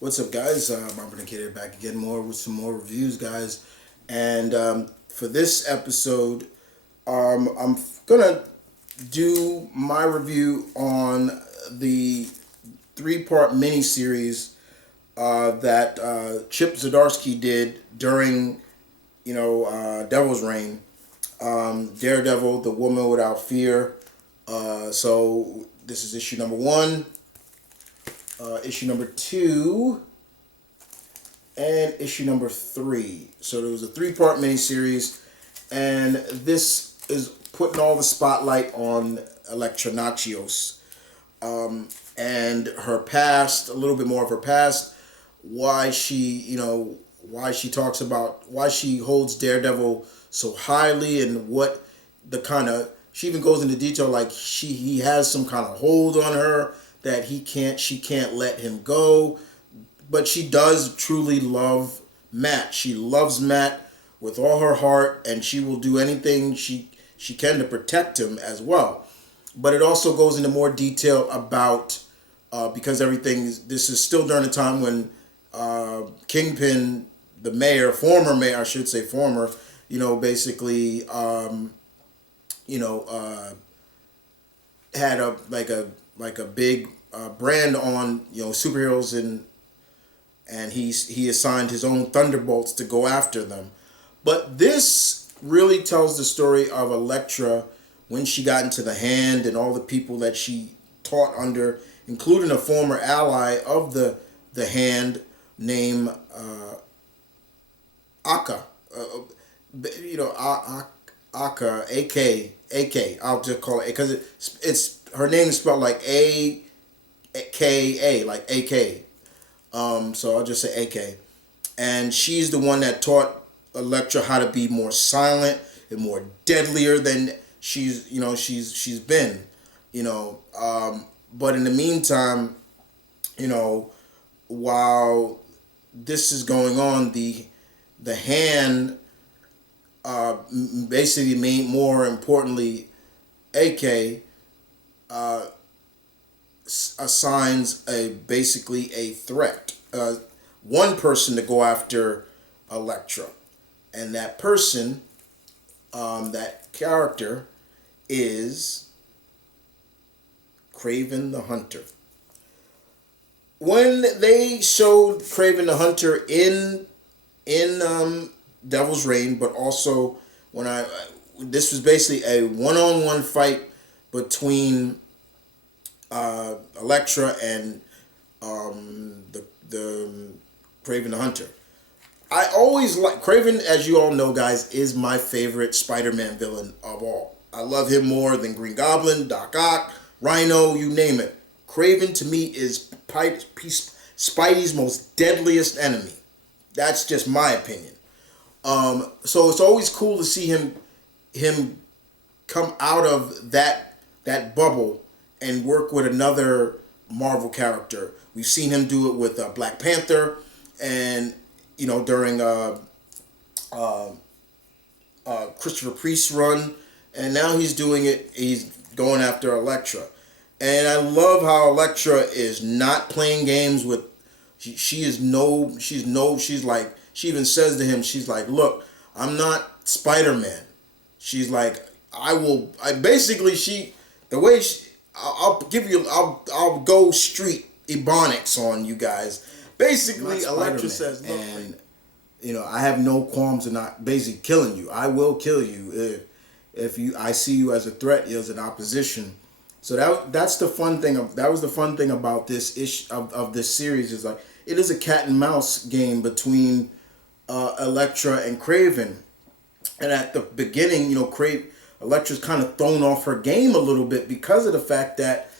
What's up, guys? M.V.K back again, more with some more reviews, guys. And for this episode, I'm gonna do my review on the three-part miniseries that Chip Zdarsky did during, Devil's Reign. Daredevil, The Woman Without Fear. So this is issue number one. Issue number two, and issue number three. So there was a three-part miniseries, and this is putting all the spotlight on Elektra Nachios, and her past, a little bit more of her past, why why she talks about why she holds Daredevil so highly, and what the kind of, she even goes into detail like he has some kind of hold on her that she can't let him go. But she does truly love Matt. She loves Matt with all her heart, and she will do anything she can to protect him as well. But it also goes into more detail about, because this is still during the time when Kingpin, the mayor, former mayor, I should say former, basically, had a big brand on superheroes, and he assigned his own thunderbolts to go after them. But this really tells the story of Elektra when she got into the Hand and all the people that she taught under, including a former ally of the Hand named Aka. Aka, AK. I'll just call it because it's her name is spelled like AKA, like AK. So I'll just say AK. And she's the one that taught Elektra how to be more silent and more deadlier than she's been. But in the meantime, while this is going on, the Hand, basically, more importantly, AK, assigns basically a threat, one person to go after Elektra, and that person, that character, is Kraven the Hunter. When they showed Kraven the Hunter in Devil's Reign, but also this was basically a one-on-one fight between Elektra and the Kraven the Hunter. I always like Kraven, as you all know, guys, is my favorite Spider-Man villain of all. I love him more than Green Goblin, Doc Ock, Rhino, you name it. Kraven to me is Spidey's most deadliest enemy. That's just my opinion. So it's always cool to see him come out of that bubble and work with another Marvel character. We've seen him do it with Black Panther, and during Christopher Priest's run, and now he's doing it. He's going after Elektra, and I love how Elektra is not playing games with. She even says to him, she's like, look, I'm not Spider-Man. She's like, I'll go street ebonics on you guys. Basically, Elektra says, look, and I have no qualms in not basically killing you. I will kill you if I see you as a threat, as an opposition. So that's the fun thing. That was the fun thing about this issue of this series, is like it is a cat and mouse game between Elektra and Kraven. And at the beginning, Elektra's kind of thrown off her game a little bit because of the fact that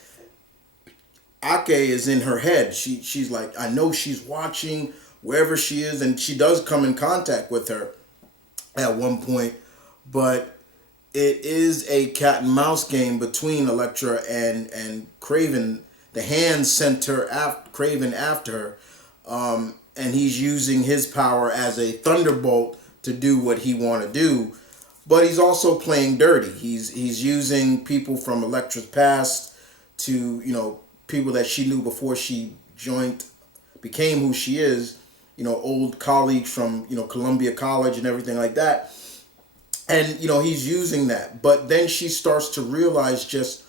Ake is in her head. She's like, I know she's watching wherever she is, and she does come in contact with her at one point. But it is a cat and mouse game between Elektra and Kraven. The Hand sent Kraven after her, and he's using his power as a thunderbolt to do what he want to do. But he's also playing dirty. He's using people from Elektra's past to, people that she knew before she joined, became who she is, old colleague from, Columbia College and everything like that. And, he's using that. But then she starts to realize just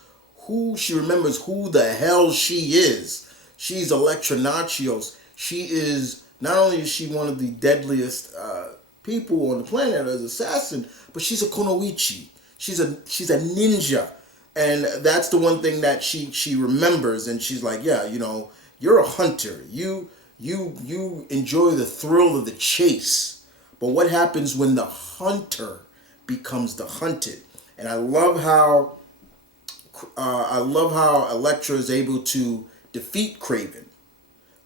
she remembers who the hell she is. She's Electra Nachios. She is, not only is she one of the deadliest people on the planet as assassin, but she's a Kunoichi. She's a ninja. And that's the one thing that she remembers, and she's like, yeah, you're a hunter. You enjoy the thrill of the chase. But what happens when the hunter becomes the hunted? And I love how Elektra is able to defeat Kraven.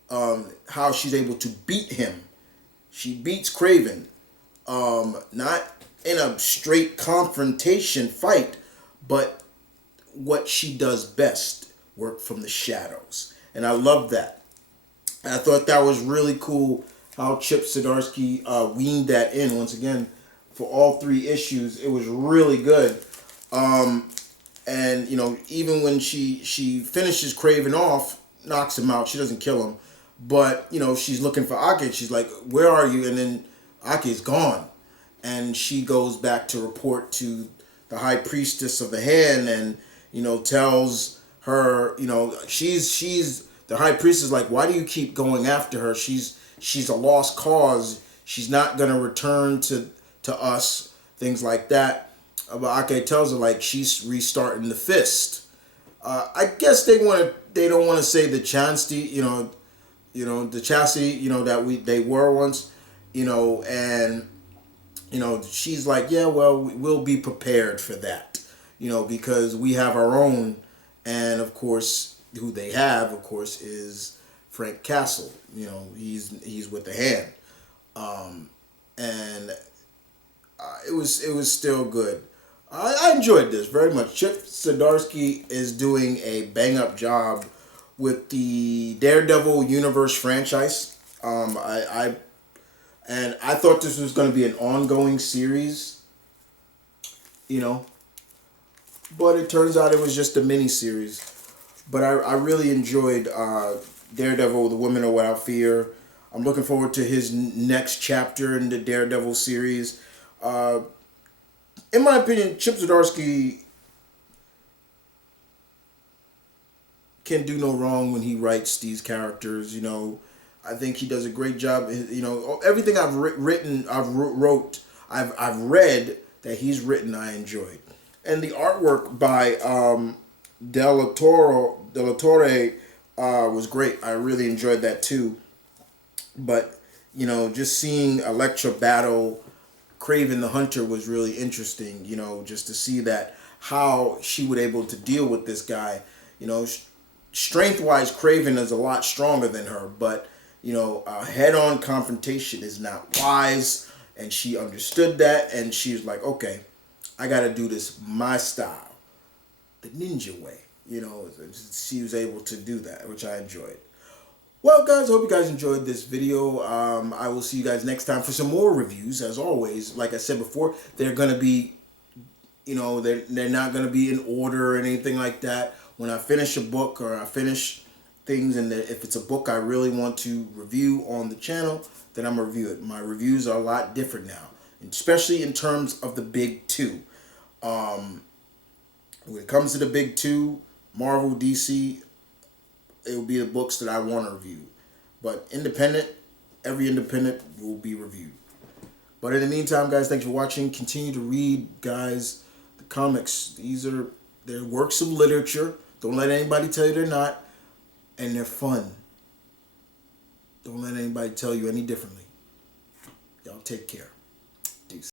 How she's able to beat him. She beats Kraven. Not in a straight confrontation fight, but what she does best, work from the shadows. And I love that. And I thought that was really cool how Chip Zdarsky weaned that in. Once again, for all 3 issues, it was really good. And, even when she finishes Kraven off, knocks him out, she doesn't kill him. But, she's looking for Ake. She's like, where are you? And then Ake's gone. And she goes back to report to the High Priestess of the Hand and, tells her, she's the High Priestess is like, why do you keep going after her? She's a lost cause. She's not going to return to us, things like that. But Ake tells her, like, she's restarting the fist. I guess they don't want to say the chastity, the chastity, that they were once, and she's like, yeah, well, we'll be prepared for that, because we have our own, and of course, who they have, of course, is Frank Castle. He's with the Hand, and it was still good. I enjoyed this very much. Chip Zdarsky is doing a bang-up job with the Daredevil universe franchise. I thought this was going to be an ongoing series, but it turns out it was just a mini series. But I really enjoyed Daredevil, The Women Are Without Fear. I'm looking forward to his next chapter in the Daredevil series. In my opinion, Chip Zdarsky can do no wrong when he writes these characters. I think he does a great job. Everything I've I've read that he's written, I enjoyed, and the artwork by De La Torre was great. I really enjoyed that too. But just seeing Elektra battle Kraven the Hunter was really interesting, just to see that how she would able to deal with this guy. Strength-wise, Kraven is a lot stronger than her, but, a head-on confrontation is not wise, and she understood that, and she was like, okay, I got to do this my style, the ninja way. She was able to do that, which I enjoyed. Well, guys, I hope you guys enjoyed this video. I will see you guys next time for some more reviews. As always, like I said before, they're going to be, they're not going to be in order or anything like that. When I finish a book or I finish things, and if it's a book I really want to review on the channel, then I'm going to review it. My reviews are a lot different now, especially in terms of the big 2. When it comes to the big 2, Marvel, DC, it will be the books that I want to review. But every independent will be reviewed. But in the meantime, guys, thanks for watching. Continue to read, guys, the comics. They're works of literature. Don't let anybody tell you they're not. And they're fun. Don't let anybody tell you any differently. Y'all take care. Peace.